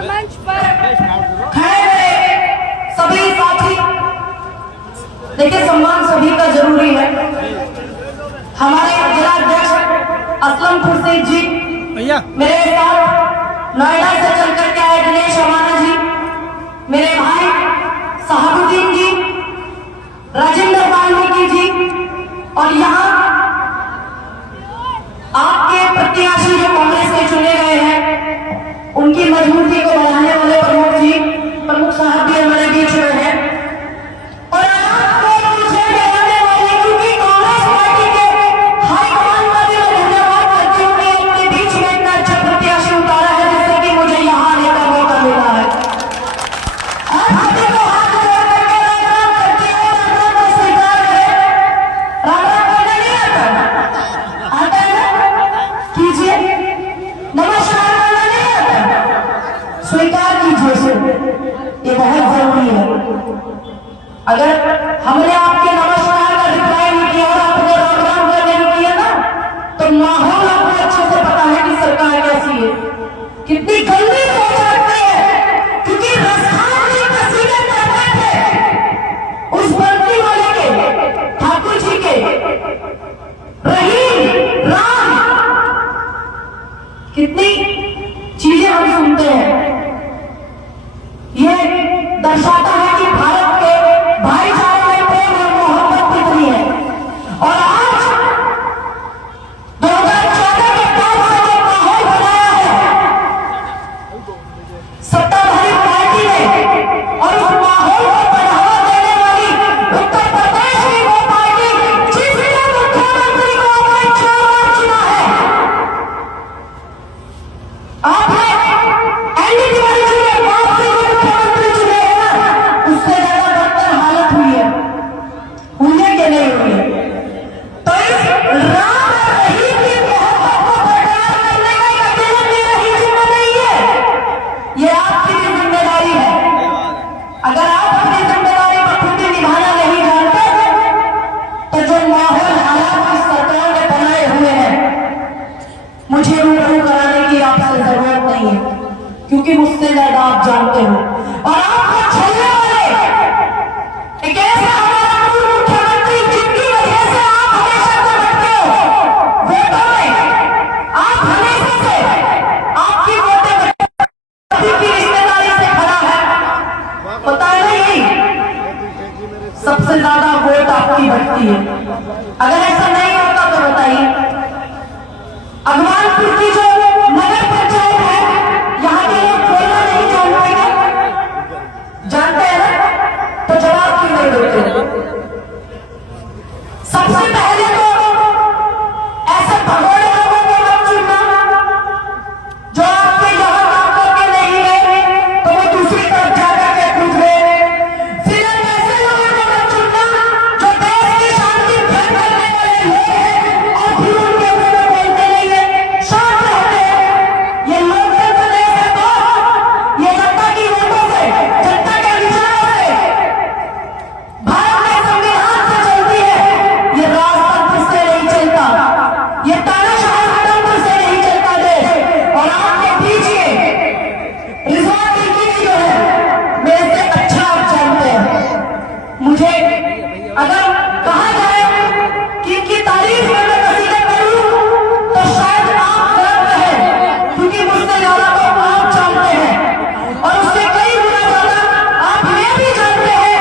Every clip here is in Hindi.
और मंच पर खड़े सभी साथी, देखिए सम्मान सभी का जरूरी है। हमारे जिला अध्यक्ष असलम खुर्शीद जी मेरे साथ नोएडा से चलकर के आए, दिनेश अमाना जी, मेरे भाई साहबुद्दीन जी, राजेंद्र वाल्मीकि जी, और यहाँ आपके प्रत्याशी जो कांग्रेस के चुने गए हैं उनकी मजबूती को बढ़ाने वाले प्रमुख जी, प्रमुख साहब भी हमारे बीच में हैं। और आपको मुझे बताने वाले, क्योंकि कांग्रेस पार्टी के हाईकमान का भी मैं धन्यवाद करती हूँ कि अपने बीच में इतना अच्छा प्रत्याशी उतारा है जिससे कि मुझे यहाँ आने का मौका मिला है। आप सभी को हाथ जोड़ करके राम राम करते हैं, राम राम को स्वीकार करें। राम राम करना नहीं आता, आता है ना? कीजिए। नमस्कार करना नहीं आता, स्वीकार कीजिए उसे, ये बहुत जरूरी है। अगर हमने आपके नमस्कार का रिप्लाई नहीं किया और आपने राम राम का नहीं किया ना, तो माहौल आपको अच्छे से पता है कि सरकार कैसी है, कितनी गंदी सोच रखते हैं। क्योंकि रसखान जी तस्वीरें करते थे उस बंसी वाले के, ठाकुर जी के, रहीम, राम, कितनी चीजें हम सुनते हैं। ये दर्शाता है कि भारत के भाईचारे में प्रेम और मोहब्बत कितनी है। और आज 2014 के बाद से जो माहौल बनाया है सत्ताधारी पार्टी ने, और उस माहौल को बढ़ावा देने वाली उत्तर प्रदेश की वो पार्टी जिसने मुख्यमंत्री को अपने 4 बार चुना है। आपने एनडी तिवारी जी के बाद से जो मुख्यमंत्री चुने हैं ना, उससे ज्यादा बदतर हालत हुई है, उन्हें के नहीं हुई है। तो इस राम और रहीम की मोहब्बत को बरकरार करने का अकेले मेरा ही जिम्मा नहीं है, ये आपकी भी जिम्मेदारी है। अगर आप अपनी जिम्मेदारी को खुद ही निभाना नहीं जानते तो जो माहौल हालात इस सरकार ने बनाए हुए हैं, मुझे रूबरू कराने की आपसे जरूरत नहीं है, क्योंकि मुझसे ज्यादा आप जानते हो। और आपको छलने वाले एक ऐसा हमारा पूर्व मुख्यमंत्री जिनकी वजह से आप हमेशा से बढ़ते हो वोटों में, आप हमेशा से आपकी वोटें की रिश्तेदारी से खड़ा है, पता है नहीं, सबसे ज्यादा वोट आपकी बढ़ती है। अगर ऐसा नहीं होता तो बताइए। अगवानपुर की जो नगर पंचायत है, यहाँ के लोग बोलना नहीं जानते हैं, जानते हैं ना, तो जवाब क्यों नहीं देते? सबसे पहले तो ऐसे भगोड़े लोगों को मत चुनना जो आपके यहाँ काम करके नहीं गए तो वो दूसरी तरफ जाकर के कूद गए। फिर ऐसे लोगों को मत चुनना जो देश की शांति भंग करने वाले लोग हैं और फिर उनके मुंह में बोलते नहीं है, शांत रहते हैं। ये लोकतंत्र देश है तो ये जनता की वोटों से, जनता के विचारों से, भारत के संविधान से चलती है। ये राजतंत्र से नहीं चलता, ये तानाशाही तंत्र से नहीं चलता देश। और आपके पीछे रिजवान दिलकी जो है, मेरे से अच्छा आप जानते हैं। मुझे अगर कहा जाए कि इनकी तारीफ में मैं कसीदे करूं तो शायद आप गलत हैं, क्योंकि मुझसे ज्यादा तो आप जानते हैं। और उससे कई गुना ज्यादा आप ये भी जानते हैं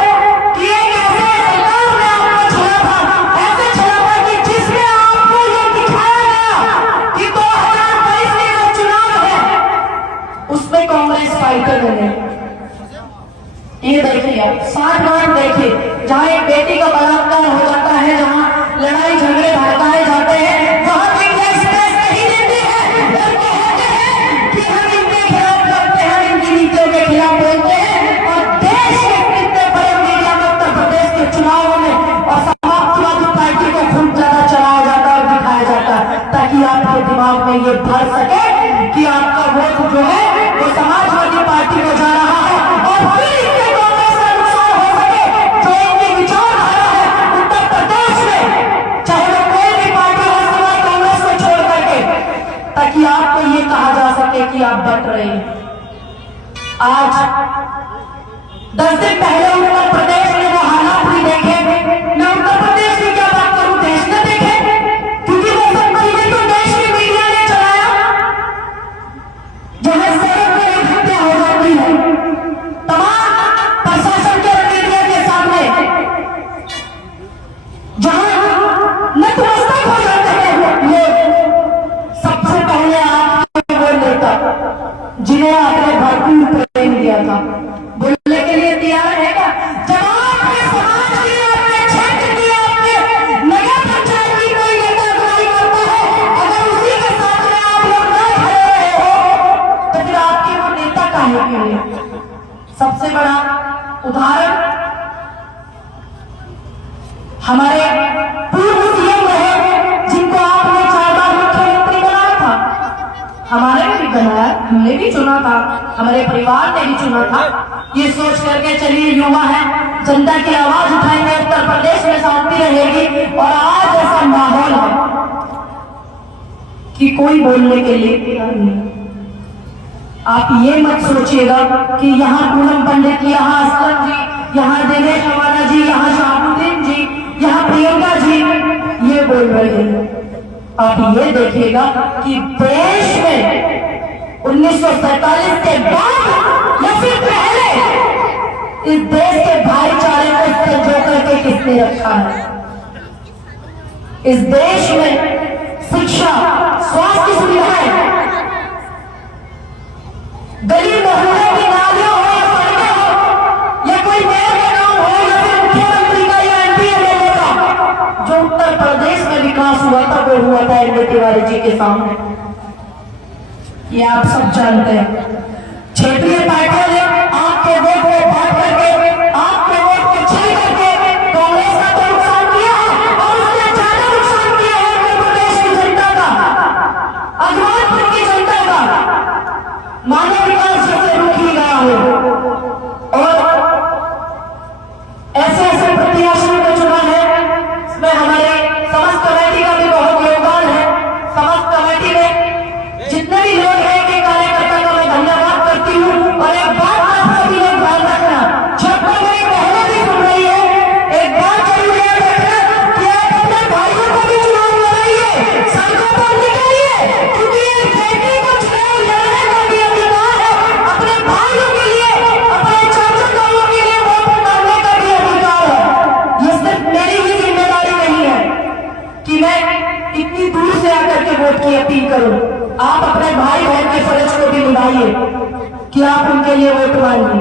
कि एक ऐसे सरकार ने आपको छुड़ा था, ऐसे छुड़ा था कि जिसमें आपको ये दिखाया गया कि 2022 के जो चुनाव है उसमें कांग्रेस फाइटर बने। ये देखिए आप 60 बार देखिए, जहाँ एक बेटी का बलात्कार हो जाता है, जहाँ लड़ाई झगड़े भड़काए जाते हैं, वहाँ इंडिया एक्सप्रेस नहीं देती है और कहते हैं कि हम इनके खिलाफ लड़ते हैं, इनकी नीतियों के खिलाफ बोलते हैं। और देश के कितने बड़े मीडिया में उत्तर प्रदेश के चुनावों में और समाजवादी पार्टी को खूब ज्यादा चलाया जाता है और दिखाया जाता है, ताकि आपके दिमाग में ये भर सके कि आपका वोट जो है वो समाजवादी पार्टी को जा रहा है। और फिर इससे कांग्रेस का नुकसान हो सके, जो इनकी विचारधारा है उत्तर प्रदेश में, चाहे वो कोई भी पार्टी हो सिवाय कांग्रेस को छोड़ करके, ताकि आपको ये कहा जा सके कि आप बट रहे हैं। आज 10 दिन पहले उत्तर प्रदेश में वो हालात भी देखे। मैं उत्तर प्रदेश की क्या बात करूं, देश ने देखे, क्योंकि वो सब चीजें तो देश की मीडिया ने चलाया। जहां सड़क पर एक हत्या हो जाती है, तमाम प्रशासन के मीडिया के सामने जहां नतमस्तक हो जाते हैं लोग, सबसे पहले आपके वो नेता जिन्हें आपने भरपूर प्रेम दिया था, बोलने के लिए तैयार है क्या? जब आपने समाज की, आपने क्षेत्र की, आपने नगर पंचायत की कोई नेता बुराई करता है, अगर उसी के साथ में आप लोग न खड़े रहे हो तो फिर आपके वो नेता काहे के लिए? सबसे बड़ा उदाहरण हमारे पूर्व सीएम रहे, जिनको आपने 4 बार मुख्यमंत्री बनाया था। हमारे भी बनाया, हमने भी चुना था, हमारे परिवार ने भी चुना था। ये सोच करके चलिए युवा है, जनता की आवाज उठाएंगे, उत्तर प्रदेश में शांति रहेगी। और आज ऐसा माहौल है कि कोई बोलने के लिए तैयार नहीं। आप ये मत सोचिएगा कि यहाँ पूनम पंडित, यहाँ असलम जी, यहाँ दिनेश हवाला जी, यहाँ शाहबुद्दीन जी, यहाँ प्रियंका जी ये बोल रहे हैं। आप ये देखिएगा कि देश में 1947 के बाद या फिर पहले इस देश के भाईचारे को संजो करके किसने रखा है? इस देश में शिक्षा, स्वास्थ्य सुविधाएं, गली मोहल्ले की नालियां हो या सड़कें हो या कोई मेयर का काम हो या फिर मुख्यमंत्री का या एमपी एमएलए का, जो उत्तर प्रदेश में विकास हुआ था वो हुआ था एनडी तिवारी जी के सामने। ये आप सब जानते हैं। क्षेत्रीय पार्टियों ने आपके वोट को बांट करके, आपके वोट को छीन करके कांग्रेस का तो नुकसान किया है और उसने ज्यादा नुकसान किया है उत्तर प्रदेश की जनता का, अजमानपुर की जनता का। मानव विकास जैसे रुक ही गया हो और ऐसे ऐसे प्रत्याशियों को चुना है, इसमें हमारे समस्त कमेटी का भी बहुत योगदान है। समस्त कमेटी में जितने भी लोग हैं कि कार्यकर्ता का मैं धन्यवाद करती हूँ। और एक बात आप सभी लोग ध्यान रखना, जब तक मेरी बहनें भी सुन रही है, एक बात जरूर याद रखना कि आप अपने भाइयों को भी चुनाव लड़ाइए, सड़कों पर निकलिए, क्योंकि इस बेटी को चुनाव लड़ने का भी अधिकार है। अपने भाइयों के लिए, अपने चाचा ताइयों के लिए वोट डालने का भी अधिकार है। ये सिर्फ मेरी ही जिम्मेदारी नहीं है कि मैं इतनी दूर से आकर के वोट की अपील करूं। आप अपने भाई बहन के फर्ज को भी निभाइए कि आप उनके लिए वोट मांगिए,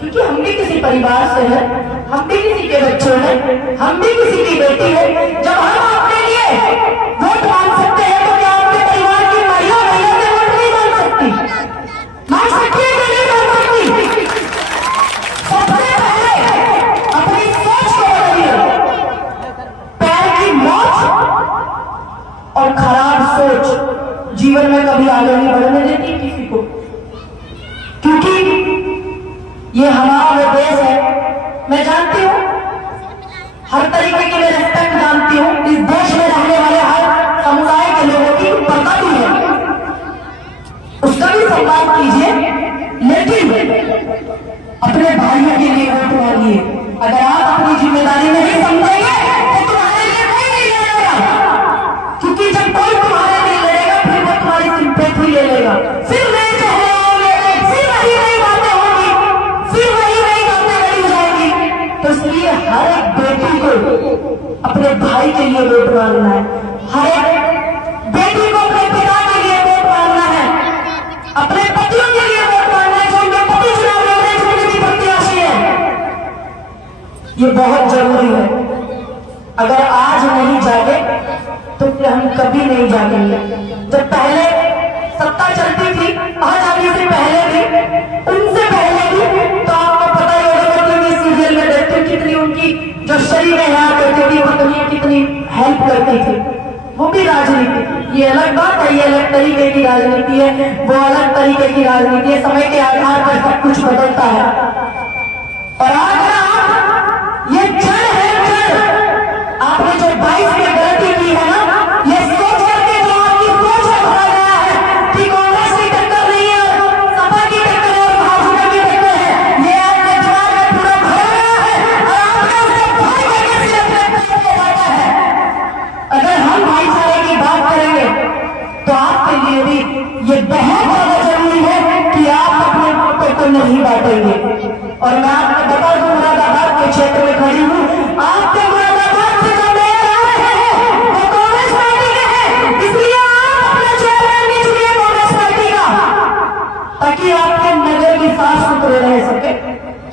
क्योंकि हम भी किसी परिवार से हैं, हम भी किसी के बच्चे हैं, हम भी किसी की बेटी है। जब हम अपने लिए वोट मांग सकते हैं तो क्या अपने परिवार की महिला से वोट नहीं मांग सकती? मांग सकती है कि नहीं मांग सकती? सबसे पहले अपनी सोच को बदलिए। पैर की मौत और खराब सोच जीवन में कभी आगे नहीं बढ़ने देती किसी को, क्योंकि ये हमारा वो देश है। मैं जानती हूँ, हर तरीके की मैं रिस्पेक्ट जानती हूँ। इस देश में रहने वाले हर समुदाय के लोगों की पता भी है, उसका भी सम्मान कीजिए, लेकिन अपने भाइयों के लिए वोट मांगिए। अगर आप अपनी जिम्मेदारी नहीं समझेंगे तो तुम्हारे लिए कोई नहीं लड़ेगा, क्योंकि जब कोई तुम्हारे लिए लड़ेगा फिर वो तुम्हारी सिंपैथी ले लेगा, फिर नए चेहरे आओगे, फिर वही नई बातें होंगी, फिर वही नई बातें बड़ी जाएगी। तो इसलिए हर एक बेटी को अपने भाई के लिए वोट मांगना है, हर एक बेटी को अपने पिता के लिए वोट मांगना है, अपने पतियों के लिए वोट मांगना है, जो उनके पति चुनाव लड़ रहे हैं, जो उनकी प्रत्याशी है। ये बहुत जरूरी है। अगर आज नहीं जागे तो फिर हम कभी नहीं जागेंगे। जब पहले सत्ता चलती थी, आजादी से पहले भी, उनसे पहले भी, तो आपको पता ही होगा टीवी सीरियल में देखते कितनी उनकी जो शरीर में यहाँ करती थी, पत्नियां कितनी हेल्प करती थी। वो भी राजनीति, ये अलग बात है, ये अलग तरीके की राजनीति है, वो अलग तरीके की राजनीति है। समय के आधार पर सब कुछ बदलता है। और आज ये जड़ है, जड़ आपने जो 22 में गलती की है ना, ये सोच करके जो आपकी सोच में भरा गया है कि कांग्रेस की टक्कर नहीं है, सपा की टक्कर है और भाजपा पाएंगे। और मैं आपको बता दूं, मुरादाबाद के क्षेत्र में खड़ी हूँ, आपके मुरादाबाद से जो मेयर आ रहे हैं वो कांग्रेस पार्टी के हैं, इसलिए आप अपना चेहरा नहीं चुनिए कांग्रेस पार्टी का, ताकि आपके नगर की साफ सुथरे रह सके,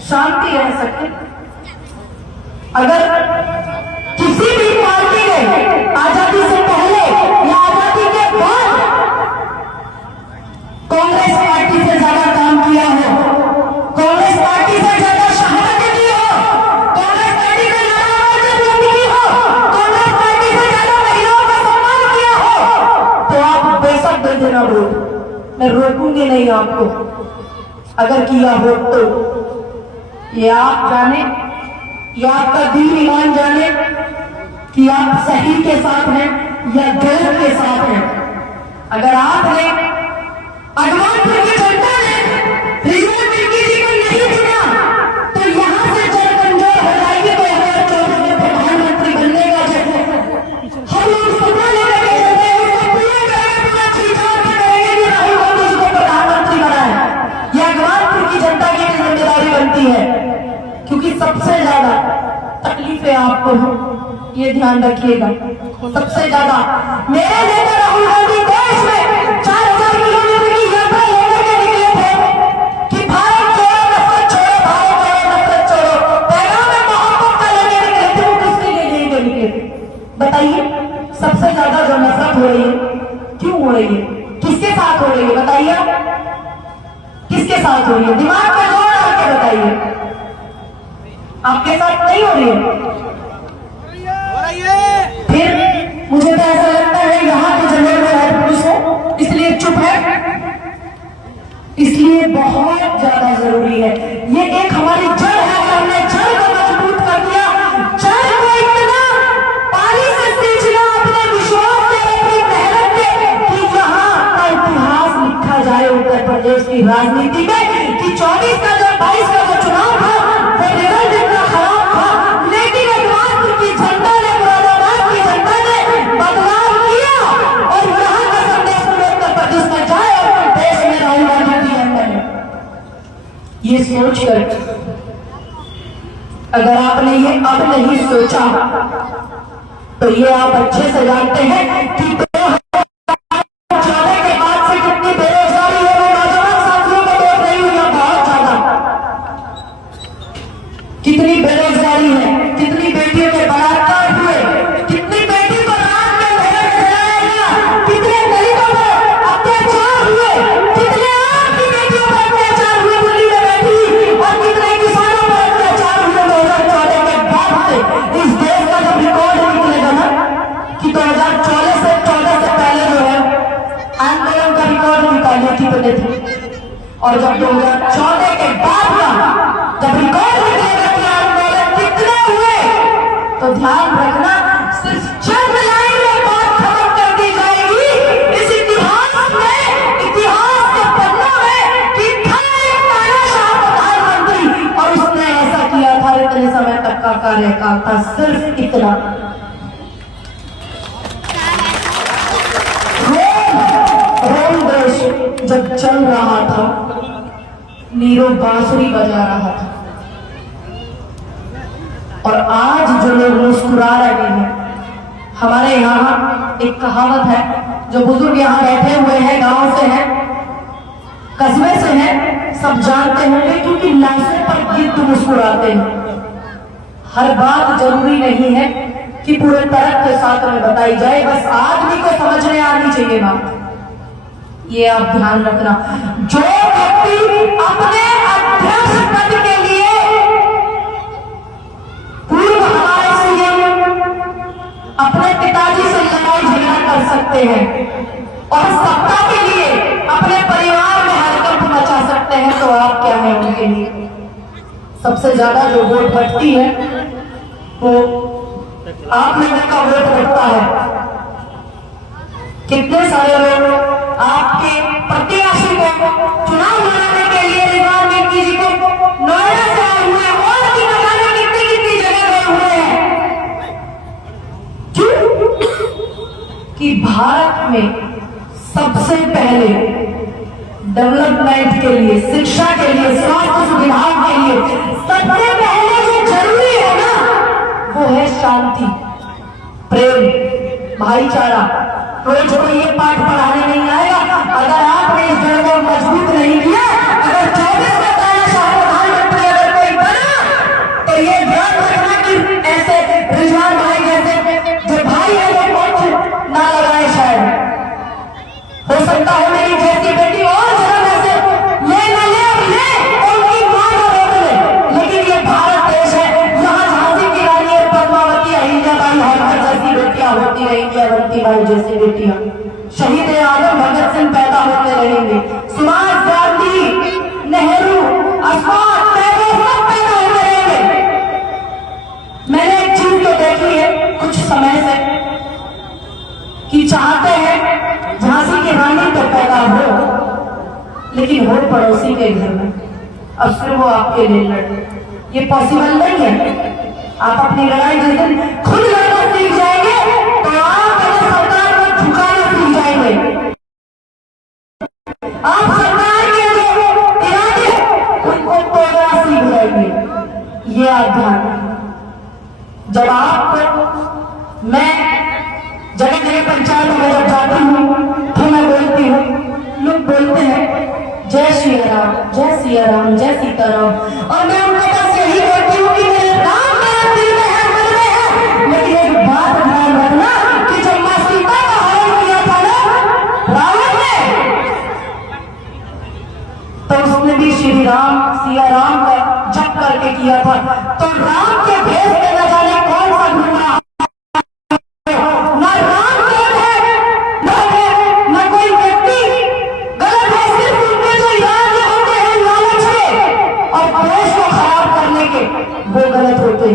शांति रह सके। अगर किसी भी पार्टी ने आजादी से पहले या आजादी के बाद कांग्रेस पार्टी से ज्यादा काम किया हो, कांग्रेस पार्टी से ज्यादा शहादत दी हो, कांग्रेस पार्टी का नारा की हो, कांग्रेस पार्टी से ज्यादा महिलाओं का सम्मान किया हो, तो आप बेशक दे देना वोट, मैं रोकूंगी नहीं आपको। अगर किया हो तो ये आप जाने, या आपका दीन ईमान जाने कि आप सही के साथ हैं या गलत के साथ हैं। अगर आपने अगवानपुर की जनता ने रिजवान मिर्की जी को नहीं चुना तो यहां से जल कमजोर हो जाएगी। तो 2024 में प्रधानमंत्री बनने का हम लोग सपना लेकर के चलते हैं, उसको पूरा करेंगे, पूरा खींचाव करेंगे कि राहुल गांधी जी को प्रधानमंत्री बनाए। यह अगवानपुर की जनता की जिम्मेदारी बनती है, क्योंकि सबसे ज्यादा तकलीफें आपको हैं, ये ध्यान रखिएगा। सबसे ज्यादा मेरे नेता राहुल गांधी देश में 4000 किलोमीटर की यात्रा लेकर के निकले थे कि भारत छोड़ो नफरत छोड़ो, भारत छोड़ो नफरत छोड़ो, पैगाम में मोहब्बत का लेने निकले थे। वो किसके लिए निकले थे बताइए? सबसे ज्यादा जो नफरत हो रही है, क्यों हो रही है, किसके साथ हो रही है बताइए? किसके साथ हो रही है? दिमाग में जोर डाल के बताइए। आपके साथ नहीं हो रही है? फिर मुझे तो ऐसा लगता है यहाँ के जनरल शायद पुरुष हो, इसलिए चुप है। इसलिए बहुत ज्यादा जरूरी है, ये एक हमारी जड़ है, हमने जड़ को मजबूत कर दिया। जड़ को इतना पानी से सींचना अपने विश्वास से, अपनी मेहनत से कि यहाँ का इतिहास लिखा जाए उत्तर प्रदेश की राजनीति में कि 24 का जो 22 का जो चुनाव था वो रिजल्ट इतना खराब था, लेकिन अगवानपुर की जनता ने, मुरादाबाद की जनता ने बदलाव किया और यहाँ का संदेश पूरे उत्तर प्रदेश में जाए और देश में राहुल गांधी जी अंदर है। ये सोचकर अगर आपने ये अब नहीं सोचा तो ये आप अच्छे से जानते हैं कि 2014 के बाद से कितनी बेरोजगारी है। मैं नौजवान साथियों को देख रही हूँ यहाँ बहुत ज्यादा, कितनी बेरोजगारी है, कितनी बेटियों के बलात्कार हुए, कितनी बेटी को रात में नहर में जलाया गया, कितने दलितों पर अत्याचार हुए, कितने आपकी बेटियों पर अत्याचार हुए दिल्ली में बैठी, और कितने किसानों पर अत्याचार हुए 2014 के बाद से। इस देश का जब रिकॉर्ड निकलेगा ना कि 2014 से पहले जो है आंदोलन का रिकॉर्ड निकालिए कितने थे, और जब 2014 के बाद का जब रिकॉर्ड निकलेगा कि आंदोलन कितने हुए, तो ध्यान रखना सिर्फ चंद लाइन में बात खत्म कर दी जाएगी इस इतिहास में, इतिहास के पन्नों में कि था एक तानाशाह प्रधानमंत्री और उसने ऐसा किया था, इतने समय तक का कार्यकाल था, सिर्फ इतना। रोम देश जब चल रहा था, नीरो बांसुरी बजा रहा था, और आज जो लोग मुस्कुरा रहे हैं, हमारे यहाँ एक कहावत है, जो बुजुर्ग यहाँ बैठे हुए हैं, गांव से हैं, कस्बे से हैं, सब जानते होंगे, क्योंकि लाशों पर गिद्ध मुस्कुराते हैं। हर बात जरूरी नहीं है कि पूरे तर्क के साथ में बताई जाए, बस आदमी को समझने आनी चाहिए बात, ये आप ध्यान रखना। जो व्यक्ति अपने अध्यक्ष पद के लिए पूर्व हमारे सीएम अपने पिताजी से लड़ाई झगड़ा कर सकते हैं और सत्ता के लिए अपने परिवार में हरकत मचा सकते हैं, तो आप क्या है उनके लिए? सबसे ज्यादा जो वोट बढ़ती है वो आप लोगों का वोट बढ़ता है। कितने सारे लोग आपके प्रत्याशी को चुनाव लड़ाने के लिए रिजवान मिर्की जी को नोएडा से आए हुए और की बताने कितनी जगह गए हुए हैं। क्यों? कि भारत में सबसे पहले डेवलपमेंट के लिए, शिक्षा के लिए, स्वास्थ्य सुविधाओं के लिए सबसे पहले जो जरूरी है ना, वो है शांति, प्रेम, भाईचारा। कोई जो ये पाठ पढ़ाने नहीं आएगा, अगर आपने इस जड़ को मजबूत नहीं किया, अगर 24 में प्रधानमंत्री अगर कोई बना, तो ये ध्यान रखना कि ऐसे रिजवान भाई जैसे जो भाई है वो कुछ ना लगाए। शायद हो सकता है मेरी जैसी बेटी और जन्म ऐसे ले न ले, अब ले उनकी मां को रोक ले, लेकिन ये भारत देश है, यहाँ झांसी की रानी और पद्मावती, अहिल्याबाई होलकर जैसी बेटियां होती रहेंगी, अवंतीबाई जैसी बेटियां, शहीद आजम भगत सिंह पैदा होते रहेंगे, सुभाष गांधी, नेहरू, अशफाक, टैगोर सब पैदा होते रहेंगे। मैंने एक चीज तो देखी है कुछ समय से कि चाहते हैं झांसी की रानी तो पैदा हो, लेकिन हो पड़ोसी के घर में, अब फिर वो आपके लिए लड़े। ये पॉसिबल नहीं है। आप अपनी लड़ाई जिस दिन खुद लड़ना सीख जाएंगे तो आप अगर सरकार को झुकाना सीख जाएंगे। आप सरकार के जो इरादे उनको तोड़ना सीख जाएंगे। ये आप ध्यान, जब आप मैं जगह जगह पंचायत में जब जाती हूँ तो मैं बोलती हूँ, लोग बोलते हैं जय श्री राम, जय सिया राम, जय सीताराम, और मैं उनके पास यही बोलती हूँ कि मेरे राम मेरे दिल में है, मन में है, लेकिन एक बात ध्यान रखना कि जब मां सीता का हरण किया था ना रावण ने, तो उसने भी श्री राम सिया राम का जप करके किया था। तो राम के भेष में न जाने कौन सा घूमना, वो गलत होते,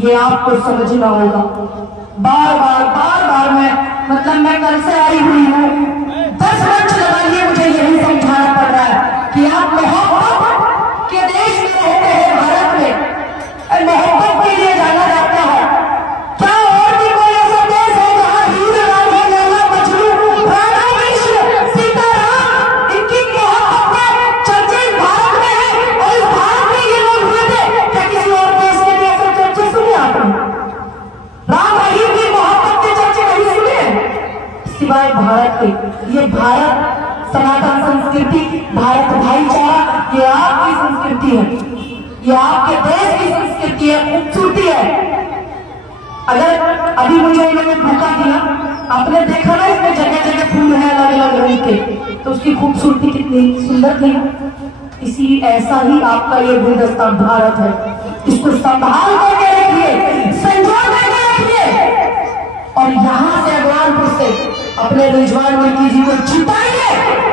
ये आपको समझना होगा। बार बार मैं कल से आई हुई हूँ, 10 वर्ष लगा लिए मुझे यही समझाना पड़ रहा है कि आप मोहब्बत के देश में रहते हैं, भारत में मोहब्बत के लिए जाना जाता है। क्या और भी कोई ऐसा देश है जहाँ हीर रांझा लैला मजनू राधा कृष्ण सीताराम इनकी मोहब्बत में चर्चा भारत में है, और इस भारत में ये लोग हुए थे? क्या किसी और देश के लिए ऐसे चर्चा सुने आपने? राम रहीम की मोहब्बत के चर्चे नहीं सुने सिवाय भारत के। ये भारत सनातन संस्कृति, भारत भाईचारा, ये आपकी संस्कृति है, ये आपके देश की संस्कृति है, खूबसूरती है। अगर अभी मुझे इन्होंने मौका दिया, आपने देखा ना इसमें जगह जगह फूल है अलग अलग रंग के, तो उसकी खूबसूरती कितनी सुंदर थी। इसी ऐसा ही आपका ये गुलदस्ता भारत है, इसको संभाल करके रखिए, संजो करके रखिए, और यहाँ से अगवानपुर से अपने रिजवान मल्की जी को जिताइए,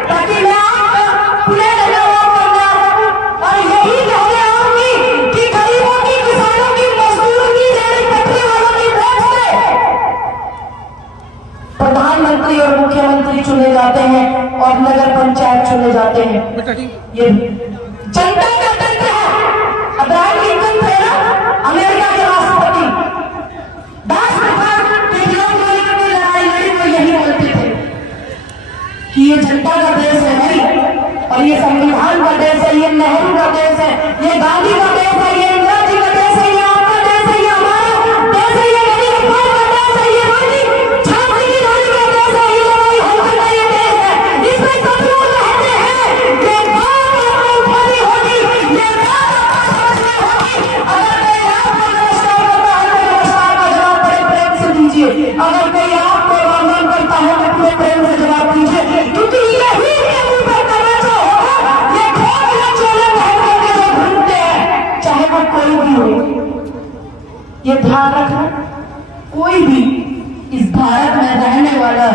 ताकि मैं आपका पुनः धन्यवाद करना सकूं। और यही कहने आऊंगी कि गरीबों की, किसानों की, मजदूरों की, रेल पटरी वालों की वोट से प्रधानमंत्री और मुख्यमंत्री चुने जाते हैं और नगर पंचायत चुने जाते हैं। ये जनता का तंत्र है। अब्राहम लिंकन थे ना अमेरिका के राष्ट्रपति, 10 लड़ाई लड़ी तो यही बोलते थे कि ये जनता का देश है भाई, और ये संविधान का देश है, ये नेहरू का देश है, ये गांधी का देश है, ये इंदिरा जी का देश है, ये आपका देश है, ये हमारा देश है, ये गरीब का देश है, ये रानी झांसी की रानी का देश है, ये हमारी होलकर का ये देश है। इसमें सब लोग रहते हैं। ये बात आपको उठानी होगी, ये बात आपको समझनी होगी। अगर कोई आपको नमस्कार करता है तो नमस्कार का जवाब बड़े प्रेम से दीजिए, अगर कोई आपको वंदन करता है तो पूरे प्रेम से जवाब दीजिए, क्योंकि यही के मुंह पर तमाचा होगा। ये खोल चोले पहन के जो घूमते हैं, चाहे वो कोई भी हो, ये ध्यान रखना, कोई भी इस भारत में रहने वाला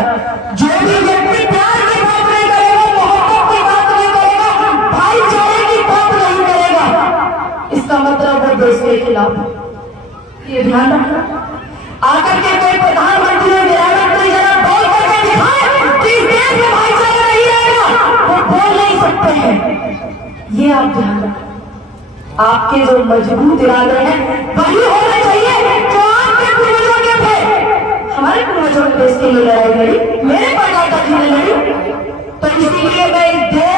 जो भी व्यक्ति प्यार की बात नहीं करेगा, मोहब्बत की बात नहीं करेगा, भाईचारे की बात नहीं करेगा, इसका मतलब वो देश के खिलाफ है। ये ध्यान रखना। आकर के कोई प्रधानमंत्री या गृहमंत्री जरा बोल करके दिखाए कि इस देश में भाईचारा नहीं रहेगा, वो बोल नहीं सकते हैं। ये आप ध्यान रखें। आपके जो मजबूत इरादे हैं वही होने चाहिए जो आपके पूर्वजों के थे। हमारे पूर्वजों ने देश के लिए लड़ाई लड़ी, मेरे परदादा जी ने लड़ी, तो इसीलिए मैं इस देश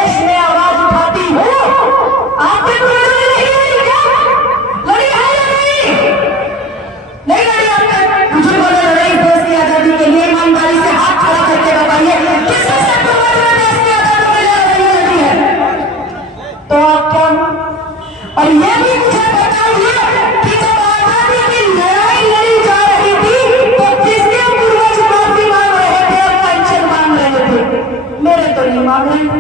और ये भी मुझे बताइए कि जब आजादी की लड़ाई लड़ी जा रही थी तो किसके पूर्वज माफी मांग रहे थे और पेंशन मांग रहे थे? मेरे तो नहीं मांग रहे थे,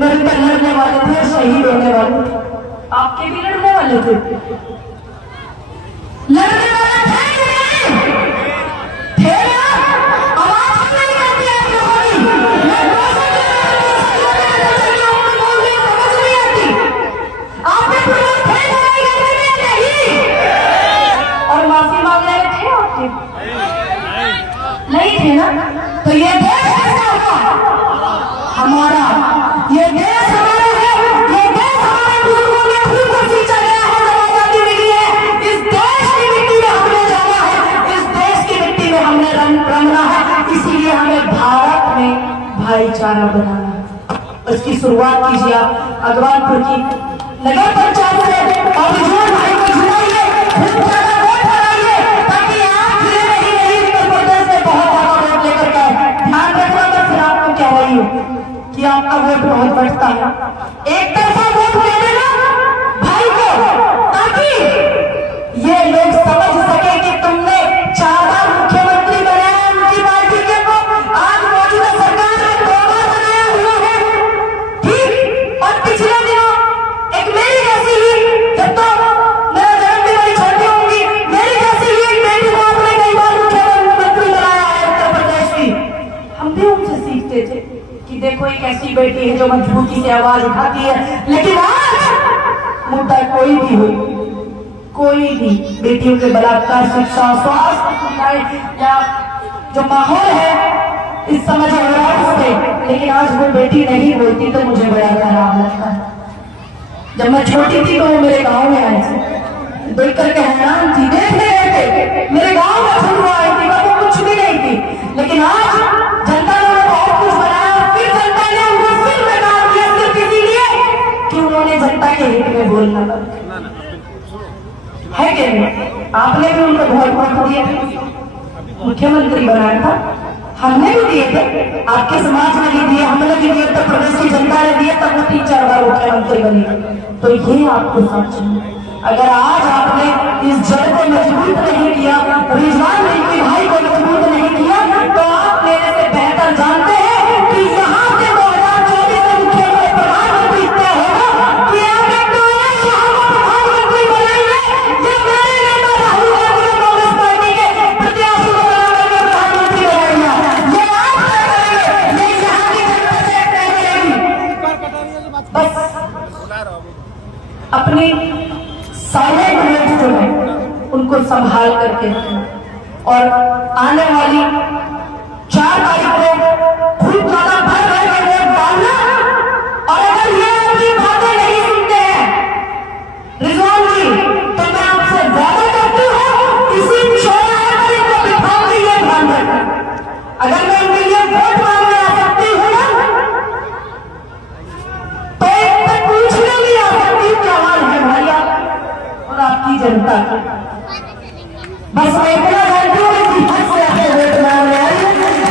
मेरे तो लड़ने वाले थे, शहीद होने वाले थे। आपके भी लड़ने वाले थे, लड़ने वाले थे कि नहीं? थे ना? आवाज नहीं आती है आप लोगों की। मैं समझ नहीं आती। आपने पूर्वज थे लड़ाई लड़ने में नहीं, और माफी मांग रहे थे आपके नहीं थे ना? तो ये देश कैसा हुआ? हमारा ये देश हमारा है, ये देश हमारे बुजुर्गों के खून से सींचा गया है, जब आजादी मिली है। इस देश की मिट्टी में हमने जाना है, इस देश की मिट्टी में हमने रंगना है, इसीलिए हमें भारत में भाईचारा बनाना है। इसकी शुरुआत कीजिए आप अगवानपुर की नगर पंचायत से, और विजय भाई को जुड़ाइए, खूब ज्यादा वोट बनाइए, ताकि आप जिले में ही नहीं उत्तर प्रदेश में बहुत ज्यादा वोट लेकर के आए। ध्यान रखना, मैं फिर आपको कह रही हूँ कि आपका वोट बहुत बढ़ता है। एक तरफा वोट दे देना भाई को, ताकि ये लोग समझ सके कि तुमने 4 बार मुख्यमंत्री बनाया उनकी पार्टी के को, आज मौजूदा सरकार ने 2 बार बनाया हुआ है, ठीक? और पिछले दिनों एक मेरी जैसी ही, जब तो मेरा जन्मदिन बड़ी छोटी होंगी, मेरी जैसी ही एक बेटी को आपने कई बार मुख्यमंत्री बनाया है उत्तर प्रदेश की। हम भी उनसे सीखते थे कि देखो एक ऐसी बेटी है जो मजबूती से आवाज उठाती है। लेकिन आज मुद्दा कोई भी हो, कोई भी बेटियों के बलात्कार, शिक्षा, स्वास्थ्य या जो माहौल है इस समय से, लेकिन आज वो बेटी नहीं बोलती तो मुझे बड़ा खराब लगता है। जब मैं छोटी थी तो वो मेरे गांव में आई थी, देख करके हैरान थी, देख रहे थे मेरे गांव में फुल आई थी, वो कुछ भी नहीं थी। लेकिन आज जनता ने बहुत कुछ बनाया, फिर जनता ने उनको फिर बेकार किया, सिर्फ इसीलिए कि उन्होंने जनता के हित में बोलना बंद है कि नहीं? आपने भी उनको बहुत वोट दिए थे, मुख्यमंत्री बनाया था, हमने भी दिए थे, आपके समाज ने भी दिए, हमने भी दिए, उत्तर प्रदेश की जनता ने दिए, तब वो 3-4 बार मुख्यमंत्री बनी। तो ये आपको समझना, अगर आज आपने इस जड़ को मजबूत नहीं किया, रिजवान रिजवी भाई को मजबूत नहीं किया, तो आप मेरे से बेहतर जानते हैं कि यहाँ से 2024 में मुख्यमंत्री प्रधानमंत्री तय होगा कि आप एक प्रधानमंत्री बनाएंगे, या मेरे नेता राहुल गांधी को कांग्रेस पार्टी के प्रत्याशी को बनाकर प्रधानमंत्री बनाएंगे। ये आप तय करेंगे, ये यहाँ की जनता से तय करेगी। बस अपनी साइलेंट वोट जो है उनको संभाल करके रखना, और आने वाली 4 तारीख को खूब ज्यादा भर भर के वोट डालना। और अगर ये अपनी बातें नहीं सुनते हैं रिजवान जी, तो मैं आपसे वादा करती हूँ इसी चौराहे पर इनको बिठाऊंगी, ये ध्यान रखना। अगर मैं इनके लिए वोट मांगने आ सकती हूँ ना, तो एक तक पूछने भी आ सकती हूँ क्या हाल है भाई आप और आपकी जनता की। बस मैं इतना जानती हूँ कि हद से अपने वोट मांगने आई।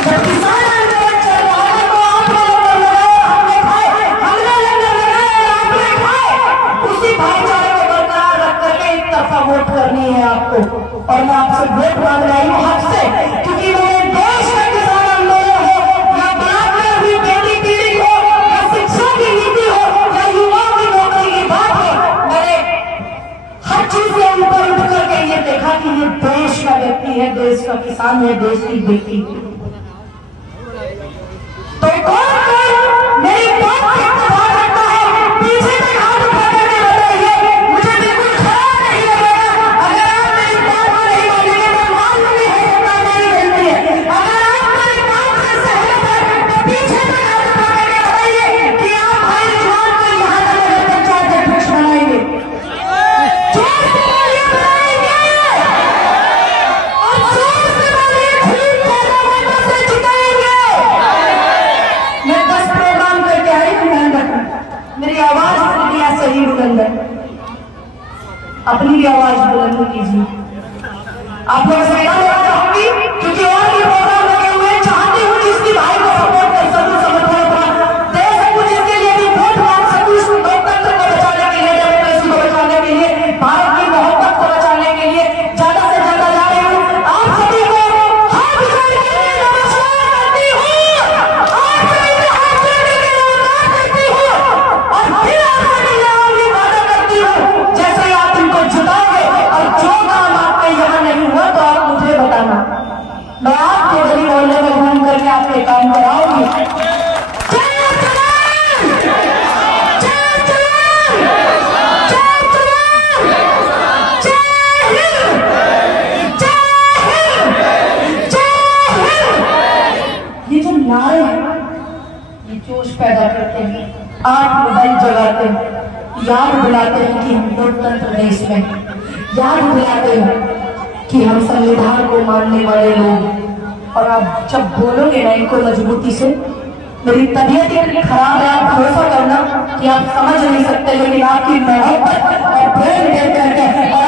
जब किसान आंदोलन चल रहा है तो आप लोगों लगाया, हमने खाए, हमने लंगर लगाया, आपने खाए। उसी भाईचारे को बरकरार रख करके एक तरफा वोट करनी है आपको, और मैं आपसे वोट मांगने आई हूँ हद से, क्योंकि मेरे देश का किसान आंदोलन हो, या बलात्कार हुई बेटी पीड़ित हो, या शिक्षा की नीति हो, या युवाओं की नौकरी की बात हो, मैंने हर चीज से ऊपर उठ करके ये देखा कि ये देश का व्यक्ति है, देश का किसान है, देश की बेटी। तो कौन कौन मेरी बात से इत्तेफाक रखता है, पीछे से हाथ उठा करके बताइए, मुझे बिल्कुल खराब नहीं लगेगा। अगर आप मेरी बात को नहीं मानेंगे तो मालूम नहीं है सरकार मेरी गलती है। अगर आप मेरी बात से सहमत हैं तो पीछे से हाथ उठा करके बताइए कि आप भाई रिजवान को यहाँ का नगर पंचायत अध्यक्ष बनाएंगे, जोर से बोलिए बनाएंगे, और जोर से बोलिए खूब ज्यादा वोटों से जिताएंगे। मैं 10 प्रोग्राम करके आई हूँ, ध्यान रखना मेरी आवाज सुन लिया सही बुलंद, अपनी भी आवाज बुलंद कीजिए। आप लोग से याद रखना चाहूंगी क्योंकि और भी प्रोग्राम लगे हुए हैं, चाहती हूँ जिसकी भाई को सपोर्ट कर सकूं, समर्थन दे सकूं, जिसके लिए भी वोट मांग सकूं, लोकतंत्र को बचाने के लिए, डेमोक्रेसी को बचाने के जोश पैदा करते हैं, आत्मबल जगाते हैं, याद दिलाते हैं कि हम लोकतंत्र देश में, याद दिलाते हैं कि हम संविधान को मानने वाले लोग। और आप जब बोलोगे ना इनको मजबूती से, मेरी तबीयत इतनी खराब है, आप भरोसा करना कि आप समझ नहीं सकते, लेकिन आपकी मोहब्बत और प्रेम देख करके